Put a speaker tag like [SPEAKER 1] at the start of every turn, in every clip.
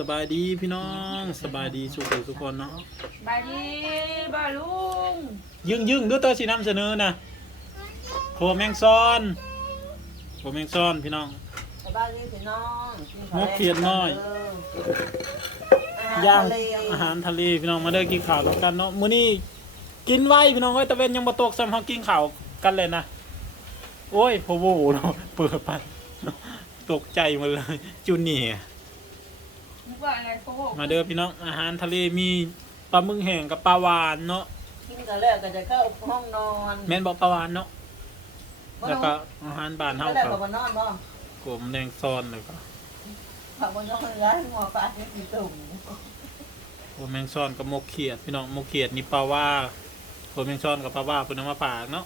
[SPEAKER 1] สบายดีพี่น้องสบายดีสุขทุกคนเนาะ
[SPEAKER 2] บายดีบ่าลุง
[SPEAKER 1] ยึงยึงดูตัวสีน้ำเสนอนะโคแมงซ้อนโคแมงซ้อนพี่น้อง
[SPEAKER 3] สบายดีพี่น้องกินข้าว
[SPEAKER 1] มกเขียดน้อย
[SPEAKER 3] ย่า
[SPEAKER 1] ย่างง
[SPEAKER 3] ทะเล
[SPEAKER 1] อาหารทะเลพี่น้องมาเด้อกินข้าวแล้วกันเนาะมื้อนี้กินไว้พี่น้องเอ้ยตะเวนยังบ่ตกซ้ำเฮากินข้าวกันเลยนะโอ้ยโพโวเนาะเปิดไปตกใจหมดเลยจูเนียร์
[SPEAKER 2] นึกว่าอะไรโคก
[SPEAKER 1] มาเด้อพี่น้องอาหารทะเลมีปลาหมึกแห้งกับปลาหวานเนาะ
[SPEAKER 3] กินกันแล้วก็จะเข้าห้องนอน
[SPEAKER 1] แม่นบอกปลาหวานเนาะแล้วก็อาหารบ้านเฮา
[SPEAKER 3] ก็แล้ว
[SPEAKER 1] กั
[SPEAKER 3] ก็
[SPEAKER 1] บ
[SPEAKER 3] มานอนบ่
[SPEAKER 1] กลมแดงซ้อนเลยก็
[SPEAKER 3] ขับบนนอนร้านหัวปลาที่มีตุ่ม
[SPEAKER 1] โอ้แมงซ้อนกับมกเขียดพี่น้องมกเขียดนี่ปลาว่าโอ้แมงซ้อนกับปลาว่าเพิ่นเอามาฝากเนาะ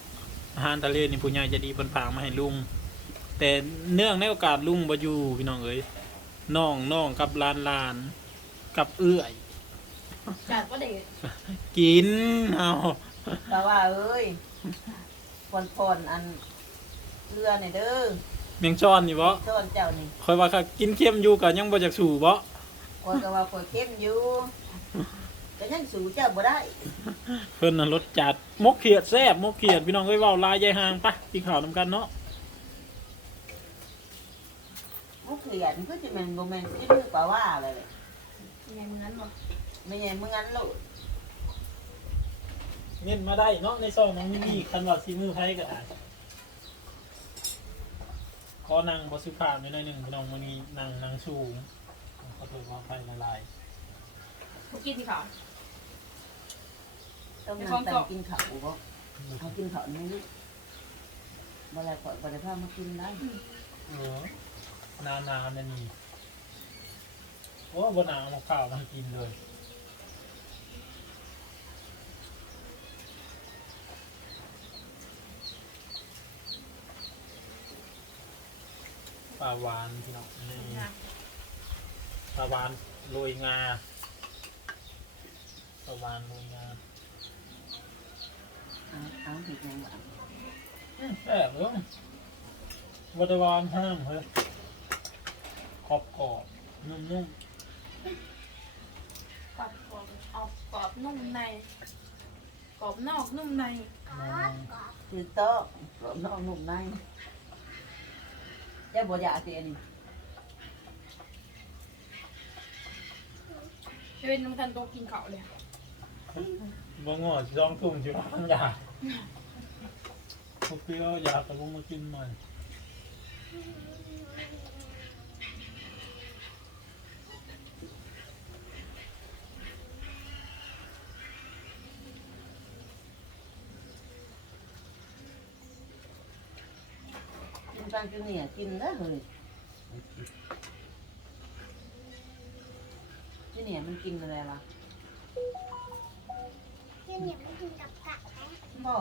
[SPEAKER 1] อาหารทะเลนี่ผู้ใหญ่ใจะดีเพิ่นฝากมาให้ลุงแต่เนื่องในโอกาสลุงบ่อยู่พี่น้องเอ้ย น้องน้องกับหลานหลานกับเอื้อย
[SPEAKER 2] จัดว่าเด็ก
[SPEAKER 1] กินเอา
[SPEAKER 3] แต่ว่าเอ้ยฝนฝนอันเรือเนี่ยเด้อ
[SPEAKER 1] แมงซ้อนนี่บ่
[SPEAKER 3] ส่วนเจ้านี่
[SPEAKER 1] คอยว่าค่ะกินเค็มอยู่ก็ยังบ่จักสู่บ่
[SPEAKER 3] คนก็ว่าฝนเข้มอยู่ก็ยังสู่เจ้าบ่ได้
[SPEAKER 1] เพิ่นน่ะรสจัดมกเขียดแซ่บมกเขียดพี่น้องเอ้ยเว้าลายยายหางปะกินข้าวนํกันเนาะ
[SPEAKER 3] มุกเขียนก็จะเป็นโมเมนต์ที่มือป่าว่าอะไรเลย
[SPEAKER 2] ยังงั้นบ่
[SPEAKER 3] ไม่ใช่มึงงั้นลูก
[SPEAKER 1] เน้นมาได้เนาะในซองน้องมีมีคันว่าสิมือไผก็ได้ขอนั่งบ่สุภาพหน่อยหนึงพี่น้องมื้อนี้นั่งนั่งสูงขอโทษขออภัยละลาย
[SPEAKER 2] เขากินที่เขา
[SPEAKER 3] ต้องนั่งแต่กินข้าวบ่เขากินข้าวนี่ลูกบ่อะไรก่อนบ่ได้พามากินได้
[SPEAKER 1] เออ นานาๆนั่นนี่โอ้บ่นาเอามาข้าวมากินเลยปลาหวานพี่น้องนี่
[SPEAKER 2] นะ
[SPEAKER 1] ปลาวานโรยงาปลาวานโรยงา
[SPEAKER 3] เอาเอาเห็ดยังหวาน
[SPEAKER 1] อืมแซ่บเลยวัตวานห้างเฮ้ย กรอบกรอบๆนุ่ม
[SPEAKER 2] กรอบกรอบออกกรอบนุ่มในกรอบนอกนุ่มใน
[SPEAKER 1] ๆอืม
[SPEAKER 3] คือโต๊ะกรอบนอกนุ่มในเจ้าบ่อยากสิอันนี้
[SPEAKER 2] จะเป็นน้ำทันโตกินเขาเลย
[SPEAKER 1] บ่งอจ้องทุ่มจิว่าอยากพวกพี่ก็อยากแต่ว่ามากินมัน
[SPEAKER 3] กิ นปังกินเนี่ยกินได้เลยที่เนี่ยมันกินอะไรล่ะ
[SPEAKER 4] ที่เหนียวมันกินกับกะไหม
[SPEAKER 3] บ่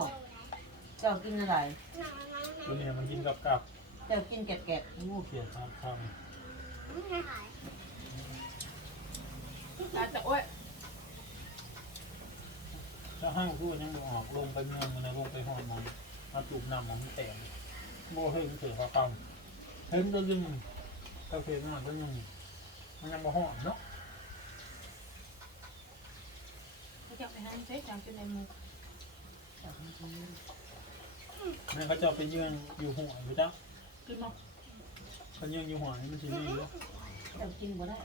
[SPEAKER 3] เจ้ากินอะไร
[SPEAKER 4] หนังนะ
[SPEAKER 1] ตัวเนี้มันกินกับกับ
[SPEAKER 3] เจ้ากินแกะ
[SPEAKER 1] โอ้เขียดครับค
[SPEAKER 4] ไม่หาย
[SPEAKER 2] อาจจะโอ้ยำ
[SPEAKER 1] ถ้าห้างพูดยังบ่ออกลงไปเมืองมันนะลงไปหอดมันมาจูบน้ำมันแตง โบ่เฮ้ยมันเสือฟ้าคำเห็นตัวยังกาแฟมันก็ยังมันยังบ่หอดเนาะ
[SPEAKER 2] เขาจะไปให้ใช้จางเป็นในมือ
[SPEAKER 3] ๆเจ้ากิน
[SPEAKER 1] นั่นเขาจะเอาไปเยื่องอยู่หัวอยู่จ้ะ
[SPEAKER 2] กินมั้ง
[SPEAKER 1] เขาเยื่องอยู่หัวนี่มันสิมีอยู่
[SPEAKER 3] เจ้ากินบ่ได้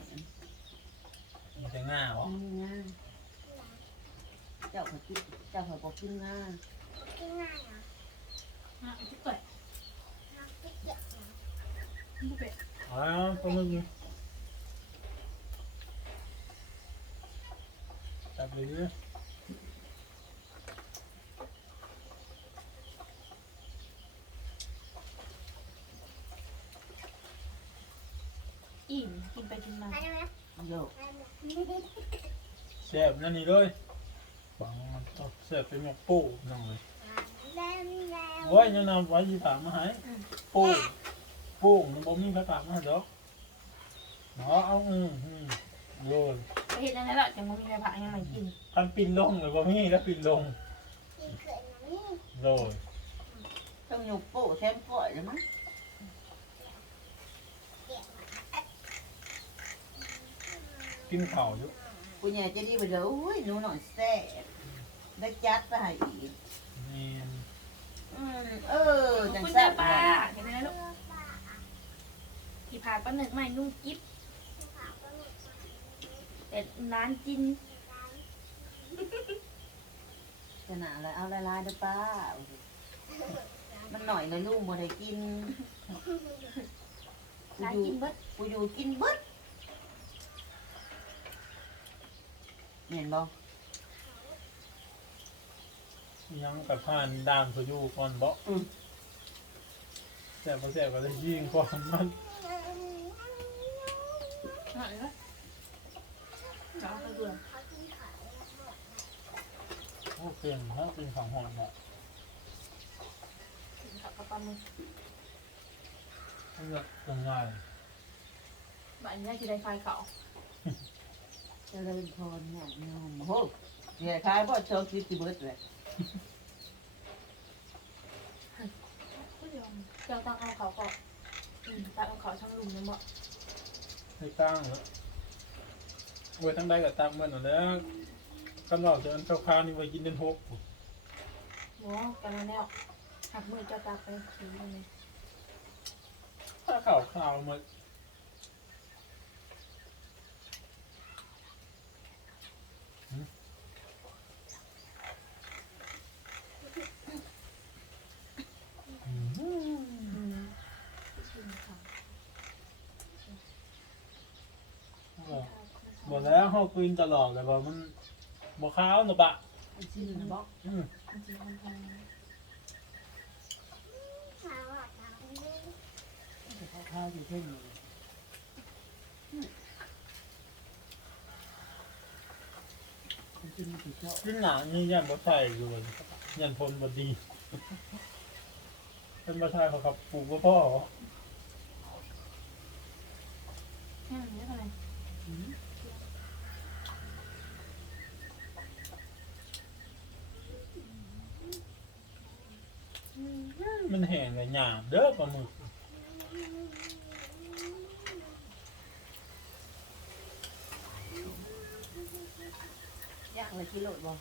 [SPEAKER 1] มันจะง่าวะ
[SPEAKER 3] กินง่ายเจ้าขอกินเจ้าขอบอกกินง่าย
[SPEAKER 4] กินง่ายเหรอ
[SPEAKER 2] อะทุกเกิด
[SPEAKER 4] น้ำติ๊กเกียจเหรอ
[SPEAKER 2] ทุกเป็ด
[SPEAKER 1] อ๋อปลาหมึกนี่จับเลยดิ
[SPEAKER 2] อิ่มกินไปกินมา
[SPEAKER 4] ไปได้ไหม
[SPEAKER 3] โยก
[SPEAKER 4] ไปไหม
[SPEAKER 1] แซ่บนั่นนี่เลยบังมันต้องแซ่บเป็นหมกปูน้องเลย
[SPEAKER 4] เล่นแล้ว
[SPEAKER 1] โอ้ยยังนำไว้ที่ถามมาให้ปู ปูมันบ่มีใครถามมาให้ดอกเนาะเอาอืมอืมโลย
[SPEAKER 2] ไปเห็นอันนั้นแหละจังมันมีใครผ่ายังไงกิน
[SPEAKER 1] พันปินลงหรือบ่มีแล้วปินลง
[SPEAKER 4] กินเขื่อนน้ำนี่
[SPEAKER 1] โลย
[SPEAKER 3] ต้องหยุกโป้แทมก่อยแล้วมั้ง
[SPEAKER 1] กินข้าวอยู่
[SPEAKER 3] ผู้ใหญ่ใจะดีไปเลยอุ้ยหนูหน่อยแซ่บได้จัดไปให้อีก
[SPEAKER 1] แม่น
[SPEAKER 3] อืมเออจัง
[SPEAKER 2] คุณ
[SPEAKER 3] แซ่
[SPEAKER 2] เจ้า
[SPEAKER 3] บ
[SPEAKER 2] ป้า
[SPEAKER 3] เลย
[SPEAKER 2] เห็นไหมลูกที่ผ่านป้าหนึ่งใหม่นุ่งกิ๊บแต่ร้านกิน
[SPEAKER 3] ขนาดอะไรเอาละลายๆเด้อป้า มันหน่อยเลยลูกบ่ได้กินกู
[SPEAKER 2] ร้าน
[SPEAKER 3] อยู่
[SPEAKER 2] กินเบิด
[SPEAKER 3] กูอยู่กินเบิดเห็นบ่
[SPEAKER 1] ยังกับผ่านด่านเขาอยู่ก่อนบ่แซ่บบ่แซ่บก็เลยยิงก่อนมัน
[SPEAKER 2] หน่อยเลยน้องก็เบื่อ
[SPEAKER 1] โอ้เก่งถ้าเป็นของหอนบ่
[SPEAKER 2] กินข้าวกับปลาหมึก
[SPEAKER 1] มันจะเป็นง่าย
[SPEAKER 2] บ้านนี้ที่ได้ไฟเขา
[SPEAKER 3] จะเริญพรเนี่ยโยมโอ้โหเสียท้ายพ่อโชคคิดสิเบิร์ดเลย
[SPEAKER 2] เจ้าต้องเอาเขาก็อืมตักเอาเขาช่างลุมเนี่ยบ่
[SPEAKER 1] ให้ตั้งแล้วไว้ทั้งได้กับตั้งมันนั่นแหล้วกันเราจะอันข้าวๆนี่ไว้กินเดือนหก
[SPEAKER 2] หมอกันมาแล้วหักมือเจ้าตักไปขี่มันเลย
[SPEAKER 1] ถ้าข้าวข้าวมันอืม
[SPEAKER 2] อืมกินข้าว
[SPEAKER 1] บอก แล้วเขากินตลอดเลยว่ามันบ่ข้าวนะปะ
[SPEAKER 3] อันชื่อนะบอก
[SPEAKER 1] อืม
[SPEAKER 2] จริงๆมันทำ
[SPEAKER 3] ข้าวอยู่เท่านี้มันกินมันติดเจ้า
[SPEAKER 1] ขึ้นหนานี่ยันบ่ใช่อยู่เลยยันทนบ่ดีเป็นบ่ใช่เขาขับปลูกบ่พ่อ
[SPEAKER 2] แค่นี้เท่าไหร่
[SPEAKER 3] อืม
[SPEAKER 1] มันแห้งกับหยาบเด้อปลาหมึก
[SPEAKER 3] ย่างเลยกิโลดบ่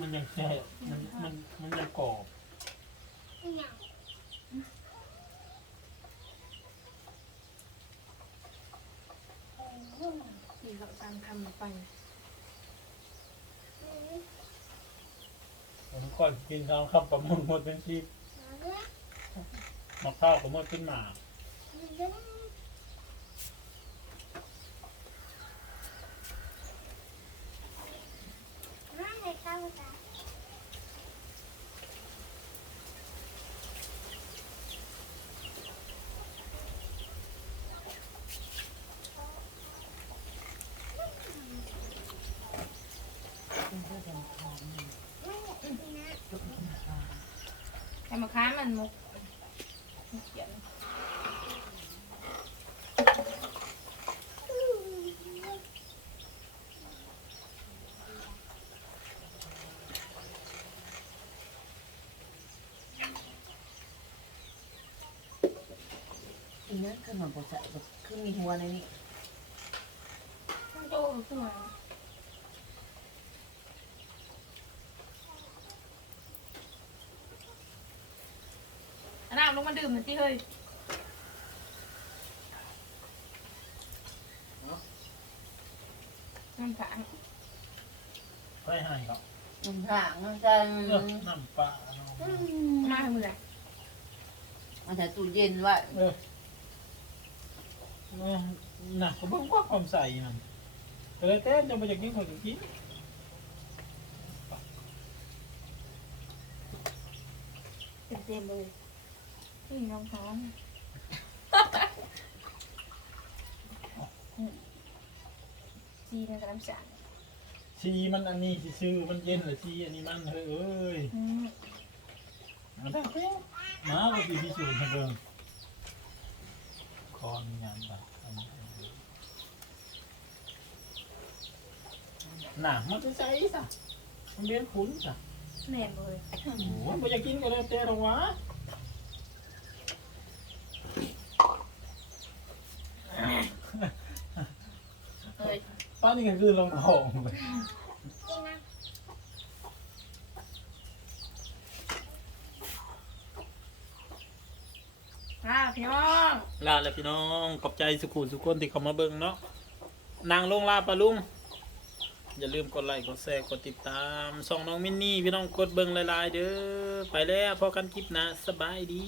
[SPEAKER 1] มันยังแซ่บมันมันมันยังกรอบ
[SPEAKER 2] ที่เราสั่งทำไป
[SPEAKER 1] ผม ก่อนกินข้าวขับปลาหมึกหมดเป็นชีพมาข้าวก็หมดขึ้นหมา
[SPEAKER 3] เป็นเพื่อนกันทองนี่ลูกมันทอง
[SPEAKER 2] แต่มานมกเขียน
[SPEAKER 3] อีนั้นคือมันบ่ใส่บ่คือมีหัวในนี้
[SPEAKER 2] โอ้ขึ้นมาอันน้ำ ลงมาดื่มหน่อยสิเฮ้ยน้ำขัง
[SPEAKER 1] ไปให้ครับ
[SPEAKER 3] มันห่างมันจัง
[SPEAKER 1] เออน้ำปลาเนาะ
[SPEAKER 2] มาให้มือไหน
[SPEAKER 3] มันใส่ตู้เย็นไว้
[SPEAKER 1] เออเออน่ะก็เบิ่งว่าความใส่นั่นแต่ละแต่จะไปอยากกินข้าวก็กิน
[SPEAKER 2] เต็มเต็มๆเลย นี่รองเท้าซีในกระน้ำสาร
[SPEAKER 1] ชีมันอันนี้สิซื้อมันเย็นหรือชีอันนี้มันเฮ้ยเอ้ย
[SPEAKER 2] อืม
[SPEAKER 1] มาได้เด้อมาก็สิพิสูจน์ให้เบิ่งคอนยามบ่อันนี้น่ะมันจะใส่ซะมันเลี้ยงขุนซะ
[SPEAKER 2] แน่นเลย
[SPEAKER 1] โอ้ยบ่อยากกินก็แล้วแต่หรอกวะ
[SPEAKER 2] เฮ้ย
[SPEAKER 5] ตอนนี้ก็คือลงของ
[SPEAKER 4] กินนะ
[SPEAKER 2] อ่าพี่น้อง
[SPEAKER 1] ลาแล้วพี่น้องขอบใจสุขุมสุขคนที่เขามาเบิ่งเนาะนางลงลาปะลุง อย่าลืมกดไลค์กดแชร์กดติดตามส่องน้องมินนี่พี่น้องกดเบิ่งหลายๆเด้อไปแล้วพอกันคลิปหนะสบายดี